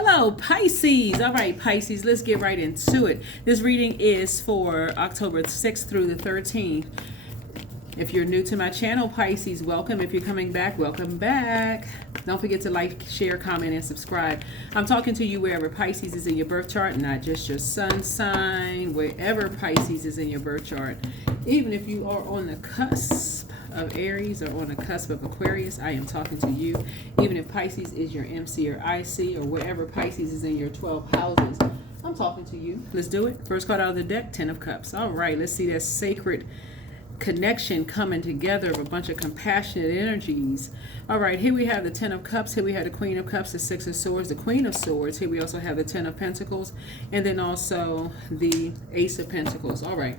Hello, Pisces. All right, Pisces, let's get right into it. This reading is for October 6th through the 13th. If you're new to my channel, Pisces, welcome. If you're coming back, welcome back. Don't forget to like, share, comment, and subscribe. I'm talking to you wherever Pisces is in your birth chart, not just your sun sign, wherever Pisces is in your birth chart. Even if you are on the cusp of Aries or on the cusp of Aquarius, I am talking to you. Even if Pisces is your MC or IC or wherever Pisces is in your 12 houses, I'm talking to you. Let's do it. First card out of the deck, 10 of Cups. All right, let's see that sacred connection coming together of a bunch of compassionate energies. All right, here we have the 10 of Cups. Here we have the Queen of Cups, the 6 of Swords, the Queen of Swords. Here we also have the 10 of Pentacles, and then also the Ace of Pentacles. All right.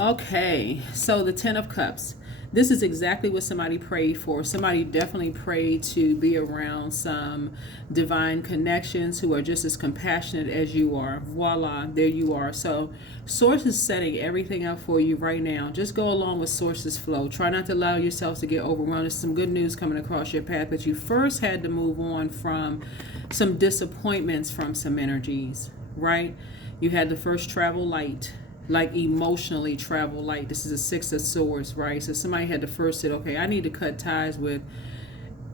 Okay, so the 10 of Cups. This is exactly what somebody prayed for. Somebody definitely prayed to be around some divine connections who are just as compassionate as you are. Voila, there you are. So Source is setting everything up for you right now. Just go along with Source's flow. Try not to allow yourselves to get overwhelmed. There's some good news coming across your path, but you first had to move on from some disappointments from some energies, right? You had the first travel light. Like emotionally travel light. This is a 6 of Swords, right? So somebody had to first say, okay, I need to cut ties with,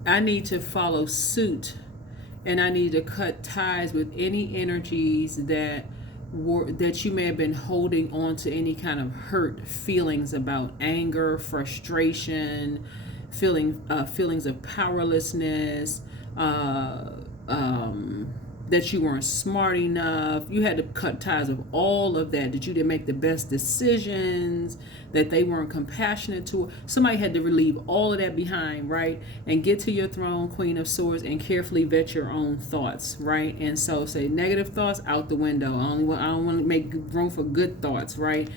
I need to follow suit, and I need to cut ties with any energies that you may have been holding on to, any kind of hurt feelings about, anger, frustration, feelings of powerlessness, that you weren't smart enough. You had to cut ties with all of that you didn't make the best decisions, that they weren't compassionate to. Somebody had to relieve all of that behind, right? And get to your throne, Queen of Swords, and carefully vet your own thoughts, right? And so say negative thoughts out the window. I don't want to make room for good thoughts, right?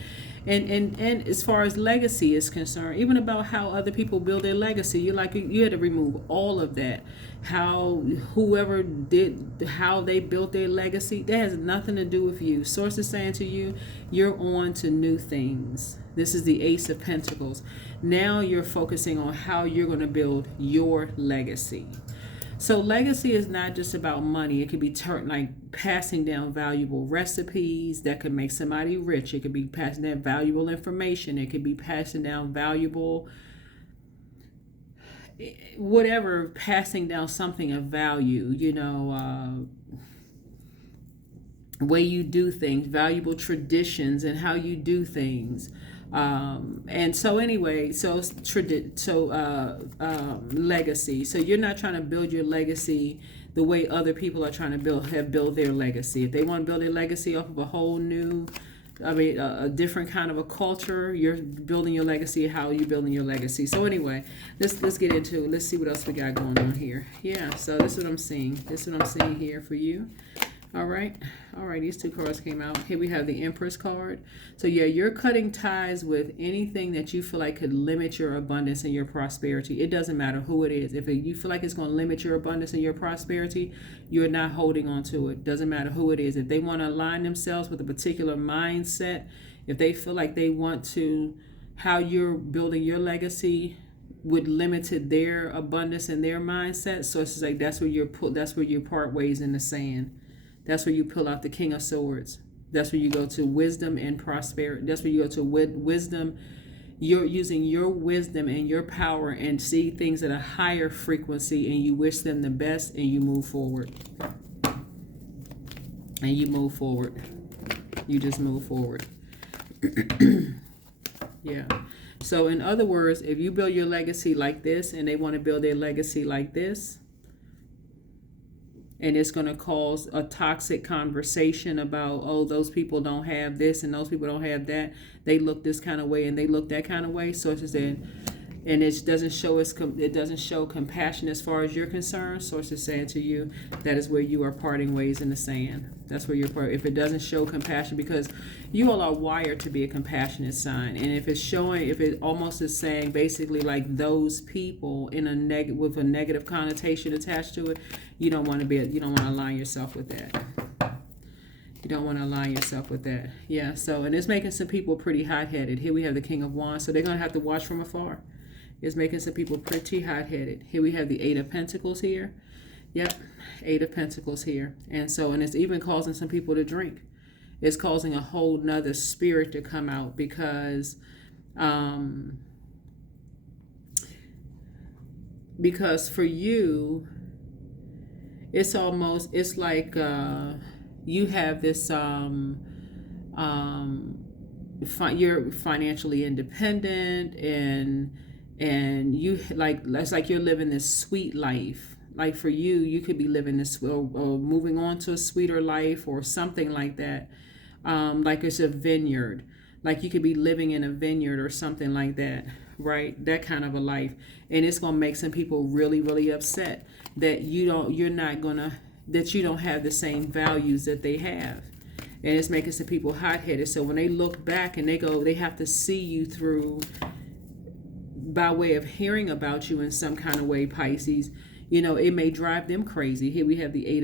And as far as legacy is concerned, even about how other people build their legacy, you had to remove all of that. How they built their legacy, that has nothing to do with you. Source is saying to you, you're on to new things. This is the Ace of Pentacles. Now you're focusing on how you're going to build your legacy. So legacy is not just about money. It could be like passing down valuable recipes that could make somebody rich. It could be passing down valuable information. It could be passing down valuable, whatever, passing down something of value, way you do things, valuable traditions and how you do things. And so anyway, legacy. So you're not trying to build your legacy the way other people are trying to have built their legacy. If they want to build their legacy off of a whole new, a different kind of a culture, you're building your legacy. How are you building your legacy? So anyway, let's get into it. Let's see what else we got going on here. Yeah, so this is what I'm seeing. This is what I'm seeing here for you. All right, these two cards came out. Here we have the Empress card. So yeah, you're cutting ties with anything that you feel like could limit your abundance and your prosperity. It doesn't matter who it is. If you feel like it's going to limit your abundance and your prosperity, you're not holding on to it. Doesn't matter who it is. If they want to align themselves with a particular mindset, if they feel like they want to, how you're building your legacy would limit their abundance and their mindset. So it's like that's where you part ways in the sand. That's where you pull out the King of Swords. That's where you go to wisdom and prosperity. That's where you go to wisdom. You're using your wisdom and your power and see things at a higher frequency, and you wish them the best, and you move forward. And you move forward. You just move forward. Yeah. So in other words, if you build your legacy like this and they want to build their legacy like this, and it's going to cause a toxic conversation about, oh, those people don't have this and those people don't have that. They look this kind of way and they look that kind of way. So it's saying, and it doesn't show compassion as far as you're concerned. Source is saying to you, that is where you are parting ways in the sand. That's where you're if it doesn't show compassion, because you all are wired to be a compassionate sign, and if it almost is saying basically like those people in a with a negative connotation attached to it, you don't want to align yourself with that. You don't want to align yourself with that. Yeah. So, and it's making some people pretty hot-headed. Here we have the King of Wands, so they're gonna have to watch from afar. It's making some people pretty hot-headed. Here we have the Eight of Pentacles here. Yep, Eight of Pentacles here. And so, and it's even causing some people to drink. It's causing a whole nother spirit to come out because for you, it's almost, it's like you have this you're financially independent, and you, like, it's like you're living this sweet life. Like for you, you could be living this, or moving on to a sweeter life or something like that. Like it's a vineyard. Like you could be living in a vineyard or something like that, right? That kind of a life. And it's gonna make some people really, really upset that you don't have the same values that they have. And it's making some people hot-headed. So when they look back and they have to see you through by way of hearing about you in some kind of way, Pisces. It may drive them crazy. Here we have the Eight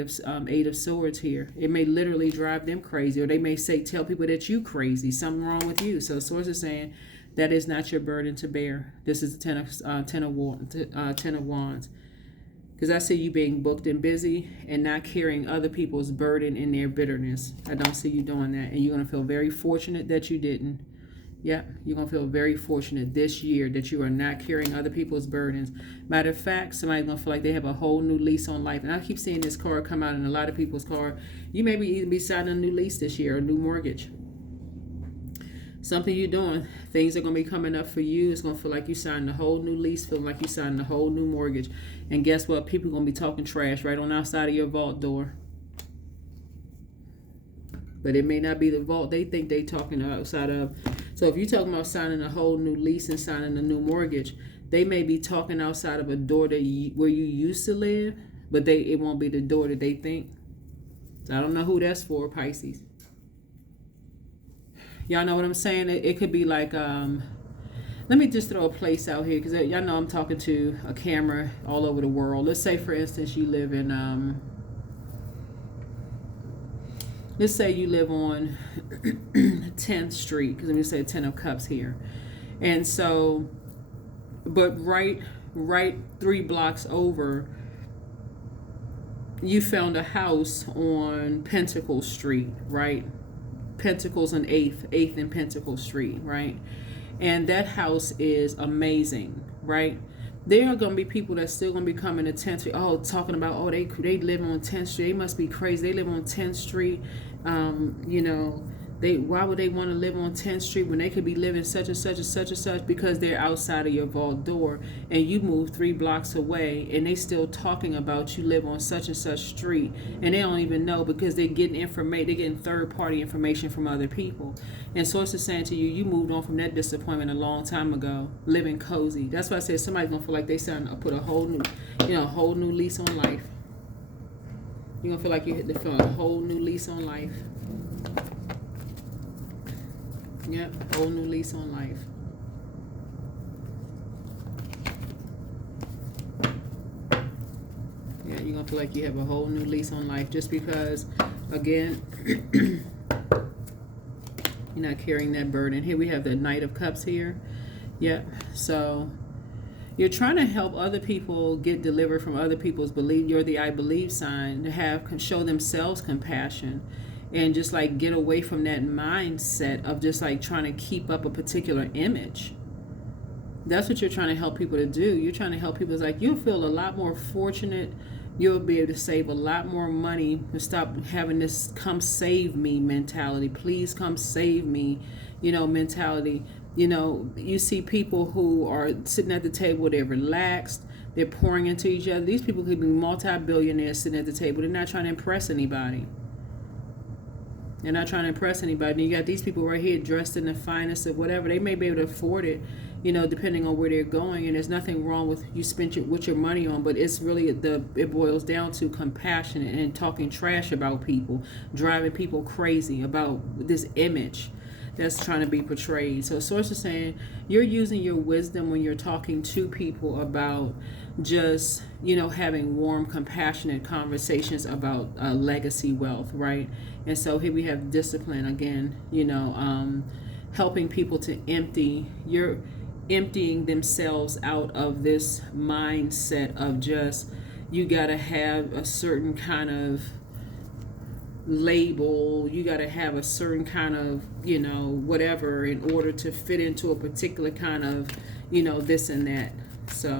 of Swords here. It may literally drive them crazy, or they may tell people that you crazy, something wrong with you. So Swords is saying that is not your burden to bear. This is the Ten of Wands. Because I see you being booked and busy and not carrying other people's burden in their bitterness. I don't see you doing that. And you're going to feel very fortunate that you didn't. Yeah, you're going to feel very fortunate this year that you are not carrying other people's burdens. Matter of fact, somebody's going to feel like they have a whole new lease on life. And I keep seeing this card come out in a lot of people's card. You may even be signing a new lease this year, a new mortgage. Something you're doing. Things are going to be coming up for you. It's going to feel like you signed a whole new lease, feeling like you signed a whole new mortgage. And guess what? People are going to be talking trash right on outside of your vault door. But it may not be the vault they think they talking outside of. So if you're talking about signing a whole new lease and signing a new mortgage, they may be talking outside of a door where you used to live, but it won't be the door that they think. So I don't know who that's for, Pisces. Y'all know what I'm saying? It could be like, let me just throw a place out here, because y'all know I'm talking to a camera all over the world. Let's say, for instance, you live in, let's say you live on 10th Street, because I'm going to say 10 of Cups here. And so, but right 3 blocks over, you found a house on Pentacle Street, right? Pentacles and 8th and Pentacle Street, right? And that house is amazing, right? There are going to be people that's still going to be coming to 10th Street, talking about, they live on 10th Street. They must be crazy. They live on 10th Street. Why would they want to live on 10th Street when they could be living such and such and such and such? Because they're outside of your vault door, and you move 3 blocks away, and they still talking about you live on such and such street, and they don't even know, because they're getting information. They're getting third-party information from other people. And Source is saying to you, you moved on from that disappointment a long time ago, living cozy. That's why I said somebody's gonna feel like they put a whole new lease on life. You're gonna feel like you hit a whole new lease on life. Yep, whole new lease on life. Yeah, you're gonna feel like you have a whole new lease on life, just because, again, you're not carrying that burden. Here we have the Knight of Cups here. Yep, so you're trying to help other people get delivered from other people's belief. You're the I believe sign, to show themselves compassion. And just like get away from that mindset of just like trying to keep up a particular image. That's what you're trying to help people to do. You're trying to help people. It's like you'll feel a lot more fortunate. You'll be able to save a lot more money and stop having this come save me mentality. Please come save me, mentality. You see people who are sitting at the table, they're relaxed. They're pouring into each other. These people could be multi-billionaires sitting at the table. They're not trying to impress anybody. They're not trying to impress anybody. And you got these people right here dressed in the finest of whatever. They may be able to afford it, depending on where they're going. And there's nothing wrong with you spend your money on, but it's really it boils down to compassion and talking trash about people, driving people crazy about this image that's trying to be portrayed. So Source is saying you're using your wisdom when you're talking to people about just, having warm, compassionate conversations about legacy wealth, right? And so here we have discipline again, helping people to emptying themselves out of this mindset of just, you got to have a certain kind of label, you got to have a certain kind of, you know, whatever, in order to fit into a particular kind of, you know, this and that. So,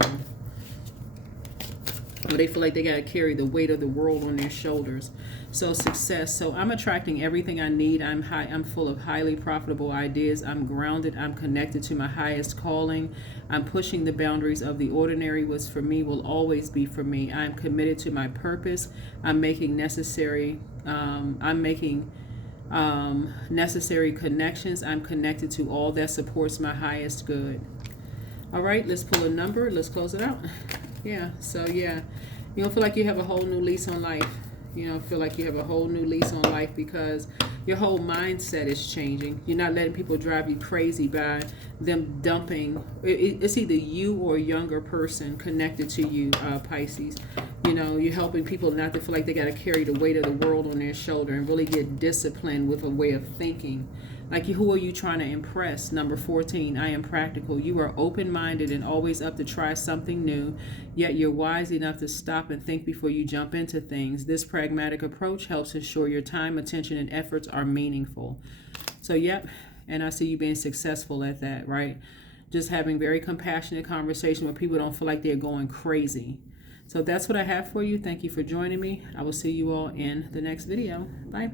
or they feel like they got to carry the weight of the world on their shoulders. So success. So I'm attracting everything I need. I'm full of highly profitable ideas. I'm grounded. I'm connected to my highest calling. I'm pushing the boundaries of the ordinary. What's for me will always be for me. I'm committed to my purpose. I'm making necessary necessary connections. I'm connected to all that supports my highest good. All right, let's pull a number. Let's close it out. Yeah, so yeah, you don't feel like you have a whole new lease on life. You don't feel like you have a whole new lease on life because your whole mindset is changing. You're not letting people drive you crazy by them dumping. It's either you or a younger person connected to you, Pisces. You know, you're helping people not to feel like they got to carry the weight of the world on their shoulder and really get disciplined with a way of thinking. Like, who are you trying to impress? Number 14, I am practical. You are open-minded and always up to try something new, yet you're wise enough to stop and think before you jump into things. This pragmatic approach helps ensure your time, attention, and efforts are meaningful. So, yep, and I see you being successful at that, right? Just having very compassionate conversation where people don't feel like they're going crazy. So that's what I have for you. Thank you for joining me. I will see you all in the next video. Bye.